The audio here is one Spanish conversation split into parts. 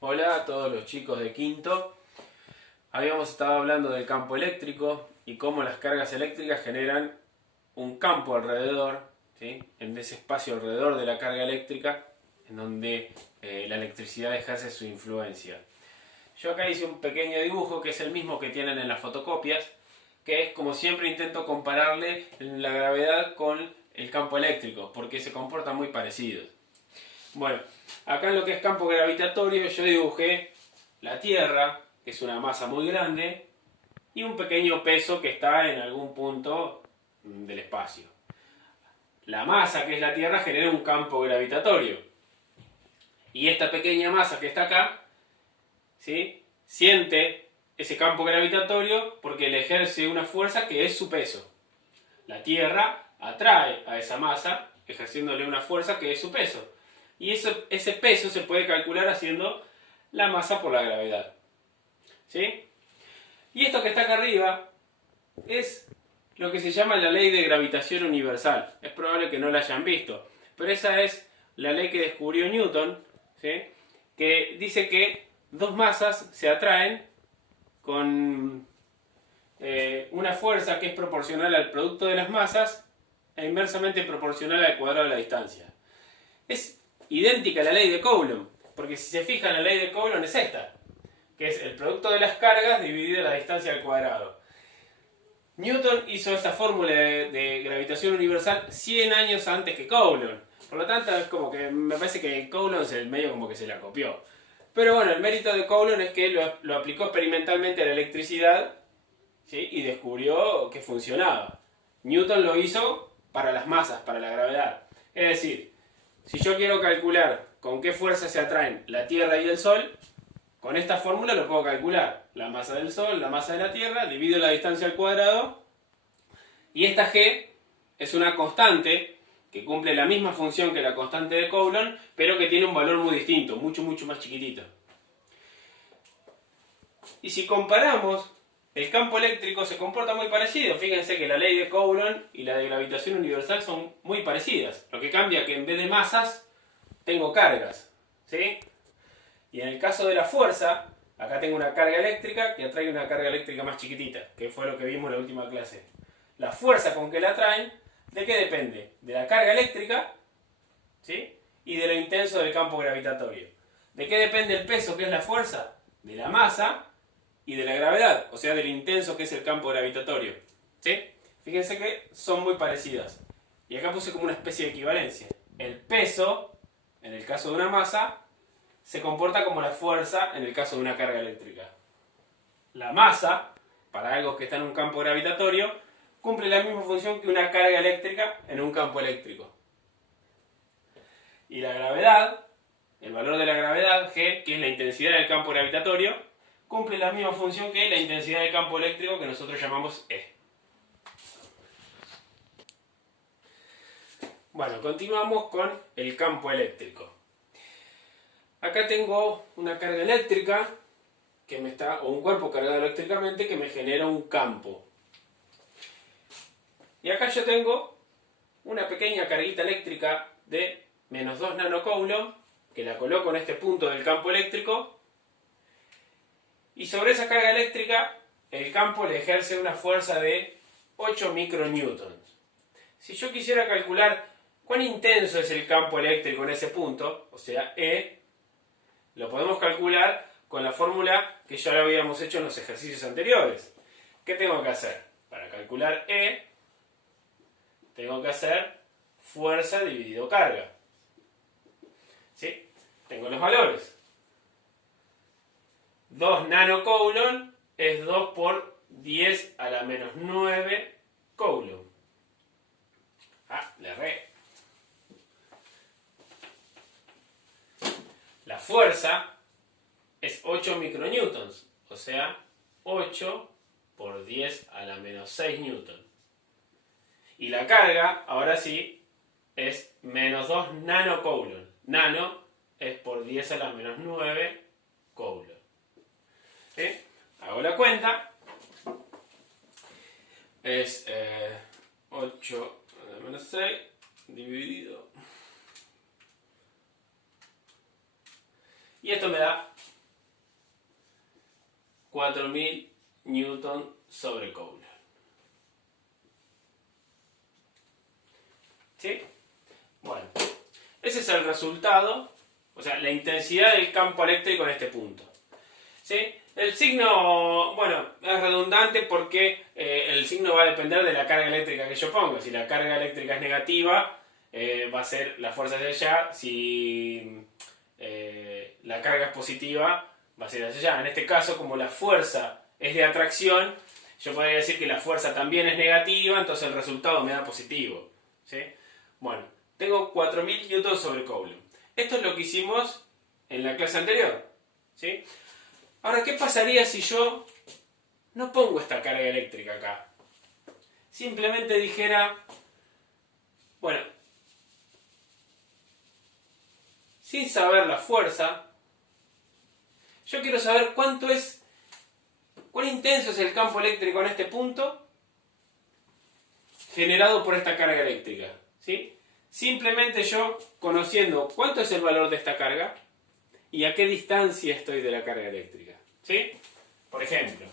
Hola a todos los chicos de quinto. Habíamos estado hablando del campo eléctrico y cómo las cargas eléctricas generan un campo alrededor, ¿sí? En ese espacio alrededor de la carga eléctrica, en donde la electricidad ejerce su influencia. Yo acá hice un pequeño dibujo que es el mismo que tienen en las fotocopias, que es como siempre intento compararle la gravedad con el campo eléctrico, porque se comportan muy parecidos. Bueno, acá en lo que es campo gravitatorio yo dibujé la Tierra, que es una masa muy grande, y un pequeño peso que está en algún punto del espacio. La masa, que es la Tierra, genera un campo gravitatorio. Y esta pequeña masa que está acá, ¿sí?, siente ese campo gravitatorio porque le ejerce una fuerza que es su peso. La Tierra atrae a esa masa ejerciéndole una fuerza que es su peso. Y ese peso se puede calcular haciendo la masa por la gravedad. ¿Sí? Y esto que está acá arriba es lo que se llama la ley de gravitación universal. Es probable que no la hayan visto, pero esa es la ley que descubrió Newton, ¿sí?, que dice que dos masas se atraen con una fuerza que es proporcional al producto de las masas e inversamente proporcional al cuadrado de la distancia. Es idéntica a la ley de Coulomb, porque si se fijan, la ley de Coulomb es esta, que es el producto de las cargas dividido la distancia al cuadrado. Newton hizo esta fórmula de gravitación universal 100 años antes que Coulomb. Por lo tanto, es como que me parece que Coulomb es el medio como que se la copió. Pero bueno, el mérito de Coulomb es que lo aplicó experimentalmente a la electricidad, ¿sí?, y descubrió que funcionaba. Newton lo hizo para las masas, para la gravedad. Es decir, si yo quiero calcular con qué fuerza se atraen la Tierra y el Sol, con esta fórmula lo puedo calcular. La masa del Sol, la masa de la Tierra, divido la distancia al cuadrado, y esta G es una constante que cumple la misma función que la constante de Coulomb, pero que tiene un valor muy distinto, mucho más chiquitito. Y si comparamos, el campo eléctrico se comporta muy parecido. Fíjense que la ley de Coulomb y la de gravitación universal son muy parecidas. Lo que cambia es que en vez de masas, tengo cargas, ¿sí? Y en el caso de la fuerza, acá tengo una carga eléctrica que atrae una carga eléctrica más chiquitita, que fue lo que vimos en la última clase. La fuerza con que la atraen, ¿de qué depende? De la carga eléctrica, ¿sí?, y de lo intenso del campo gravitatorio. ¿De qué depende el peso, que es la fuerza? De la masa y de la gravedad, o sea, del intenso que es el campo gravitatorio. ¿Sí? Fíjense que son muy parecidas. Y acá puse como una especie de equivalencia. El peso, en el caso de una masa, se comporta como la fuerza en el caso de una carga eléctrica. La masa, para algo que está en un campo gravitatorio, cumple la misma función que una carga eléctrica en un campo eléctrico. Y la gravedad, el valor de la gravedad, G, que es la intensidad del campo gravitatorio, cumple la misma función que la intensidad del campo eléctrico, que nosotros llamamos E. Bueno, continuamos con el campo eléctrico. Acá tengo una carga eléctrica que o un cuerpo cargado eléctricamente que me genera un campo. Y acá yo tengo una pequeña carguita eléctrica de menos 2 nanocoulomb, que la coloco en este punto del campo eléctrico, y sobre esa carga eléctrica el campo le ejerce una fuerza de 8 micronewtons. Si yo quisiera calcular cuán intenso es el campo eléctrico en ese punto, o sea, E, lo podemos calcular con la fórmula que ya lo habíamos hecho en los ejercicios anteriores. ¿Qué tengo que hacer? Para calcular E, tengo que hacer fuerza dividido carga. ¿Sí? Tengo los valores. 2 nanocoulomb es 2 por 10 a la menos 9 coulomb. Ah, le erré. La fuerza es 8 micronewtons, o sea, 8 por 10 a la menos 6 newton. Y la carga, ahora sí, es menos 2 nanocoulomb. Nano es por 10 a la menos 9 coulomb. ¿Sí? Hago la cuenta. Es 8 a la menos 6 dividido. Y esto me da 4000 newton sobre Coulomb. ¿Sí? Bueno, ese es el resultado, o sea, la intensidad del campo eléctrico en este punto. ¿Sí? El signo, bueno, es redundante porque el signo va a depender de la carga eléctrica que yo ponga. Si la carga eléctrica es negativa, va a ser la fuerza hacia allá. Si la carga es positiva, va a ser hacia allá. En este caso, como la fuerza es de atracción, yo podría decir que la fuerza también es negativa, entonces el resultado me da positivo. ¿Sí? Bueno, tengo 4000 newtons sobre Coulomb. Esto es lo que hicimos en la clase anterior. ¿Sí? Ahora, ¿qué pasaría si yo no pongo esta carga eléctrica acá? Simplemente dijera, bueno, sin saber la fuerza, yo quiero saber cuán intenso es el campo eléctrico en este punto generado por esta carga eléctrica. ¿Sí? Simplemente yo, conociendo cuánto es el valor de esta carga y a qué distancia estoy de la carga eléctrica. ¿Sí? Por ejemplo,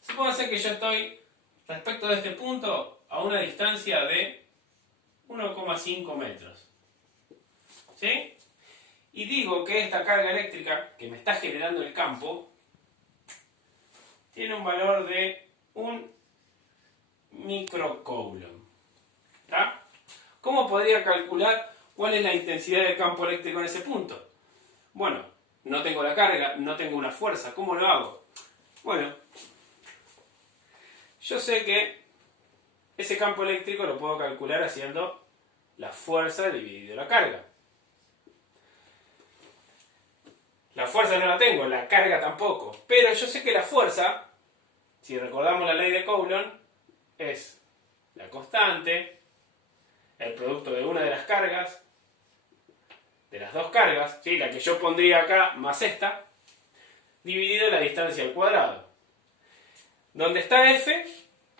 supóngase que yo estoy respecto de este punto a una distancia de 1,5 metros. ¿Sí? Y digo que esta carga eléctrica que me está generando el campo tiene un valor de 1 microcoulomb. ¿Está? ¿Cómo podría calcular cuál es la intensidad del campo eléctrico en ese punto? Bueno, no tengo la carga, no tengo una fuerza. ¿Cómo lo hago? Bueno, yo sé que ese campo eléctrico lo puedo calcular haciendo la fuerza dividido la carga. La fuerza no la tengo, la carga tampoco. Pero yo sé que la fuerza, si recordamos la ley de Coulomb, es la constante, el producto de una de las cargas, de las dos cargas, ¿sí? La que yo pondría acá más esta, dividido la distancia al cuadrado. Donde está F,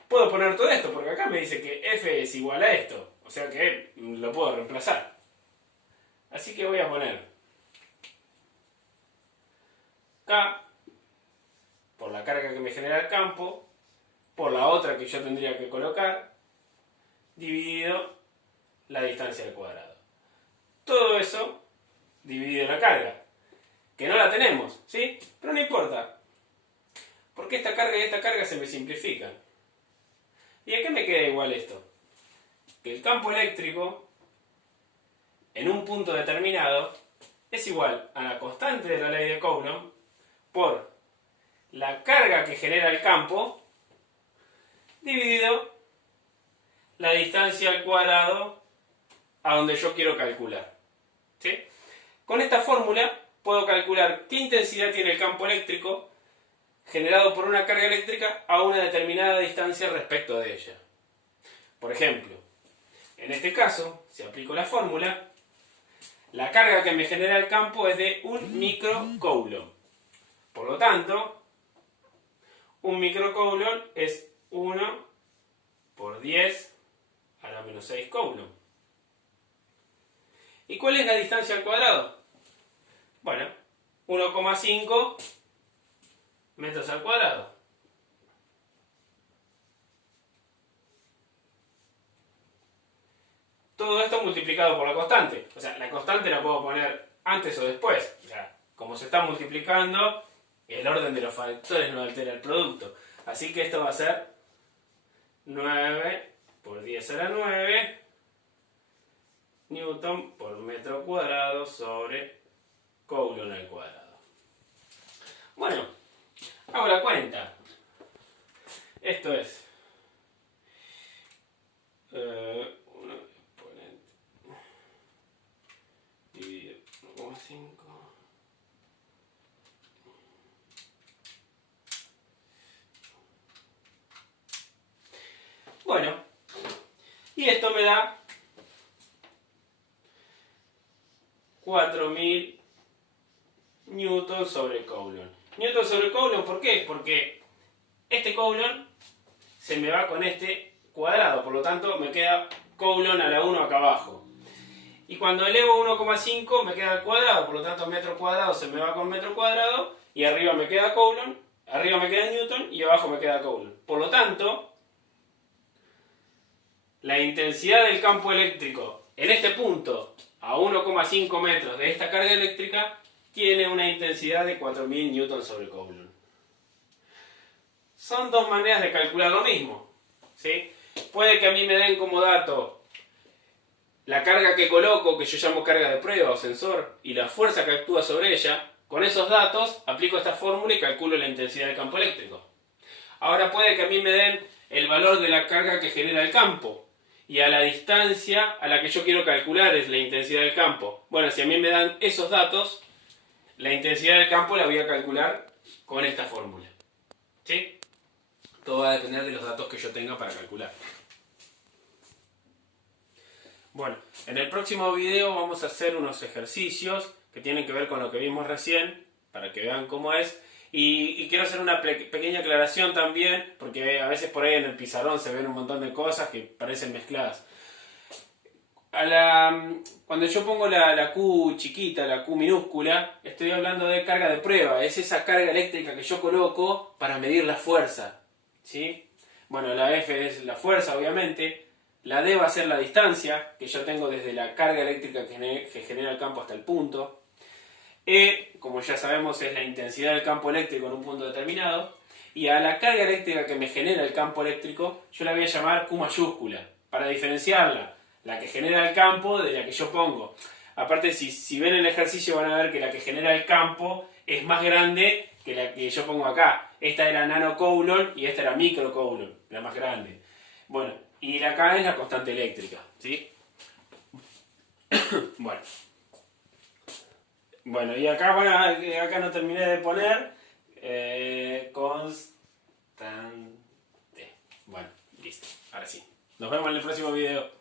puedo poner todo esto, porque acá me dice que F es igual a esto, o sea que lo puedo reemplazar. Así que voy a poner K por la carga que me genera el campo, por la otra que yo tendría que colocar, dividido la distancia al cuadrado. Todo eso dividido la carga, que no la tenemos, ¿sí? Pero no importa, porque esta carga y esta carga se me simplifican. ¿Y a qué me queda igual esto? Que el campo eléctrico, en un punto determinado, es igual a la constante de la ley de Coulomb por la carga que genera el campo dividido la distancia al cuadrado a donde yo quiero calcular. ¿Sí? Con esta fórmula puedo calcular qué intensidad tiene el campo eléctrico generado por una carga eléctrica a una determinada distancia respecto de ella. Por ejemplo, en este caso, si aplico la fórmula, la carga que me genera el campo es de 1 microcoulomb. Por lo tanto, 1 microcoulomb es 1 por 10 a la menos 6 coulomb. ¿Y cuál es la distancia al cuadrado? Bueno, 1,5 metros al cuadrado. Todo esto multiplicado por la constante. O sea, la constante la puedo poner antes o después. O sea, como se está multiplicando, el orden de los factores no altera el producto. Así que esto va a ser 9 por 10 a la 9 newton por metro cuadrado sobre coulomb al cuadrado. Bueno, hago la cuenta. Esto es 1 exponente dividido 1,5. Bueno, y esto me da 4000 newtons sobre Coulomb. Newton sobre Coulomb, ¿por qué? Porque este Coulomb se me va con este cuadrado, por lo tanto me queda Coulomb a la 1 acá abajo. Y cuando elevo 1,5 me queda al cuadrado, por lo tanto metro cuadrado se me va con metro cuadrado, y arriba me queda Coulomb, arriba me queda Newton y abajo me queda Coulomb. Por lo tanto, la intensidad del campo eléctrico en este punto, a 1,5 metros de esta carga eléctrica, tiene una intensidad de 4000 newtons sobre Coulomb. Son dos maneras de calcular lo mismo, ¿sí? Puede que a mí me den como dato la carga que coloco, que yo llamo carga de prueba o sensor, y la fuerza que actúa sobre ella. Con esos datos aplico esta fórmula y calculo la intensidad del campo eléctrico. Ahora puede que a mí me den el valor de la carga que genera el campo, y a la distancia a la que yo quiero calcular es la intensidad del campo. Bueno, si a mí me dan esos datos, la intensidad del campo la voy a calcular con esta fórmula, ¿sí? Todo va a depender de los datos que yo tenga para calcular. Bueno, en el próximo video vamos a hacer unos ejercicios que tienen que ver con lo que vimos recién, para que vean cómo es. Y quiero hacer una pequeña aclaración también, porque a veces por ahí en el pizarrón se ven un montón de cosas que parecen mezcladas. Cuando yo pongo la Q chiquita, la Q minúscula, estoy hablando de carga de prueba. Es esa carga eléctrica que yo coloco para medir la fuerza, ¿sí? Bueno, la F es la fuerza, obviamente. La D va a ser la distancia que yo tengo desde la carga eléctrica que genera el campo hasta el punto. E, como ya sabemos, es la intensidad del campo eléctrico en un punto determinado. Y a la carga eléctrica que me genera el campo eléctrico, yo la voy a llamar Q mayúscula, para diferenciarla, la que genera el campo de la que yo pongo. Aparte, si ven el ejercicio van a ver que la que genera el campo es más grande que la que yo pongo acá. Esta era nano Coulomb y esta era micro Coulomb, la más grande. Bueno, y la K es la constante eléctrica, ¿sí? Bueno, y acá, acá no terminé de poner constante. Bueno, listo. Ahora sí. Nos vemos en el próximo video.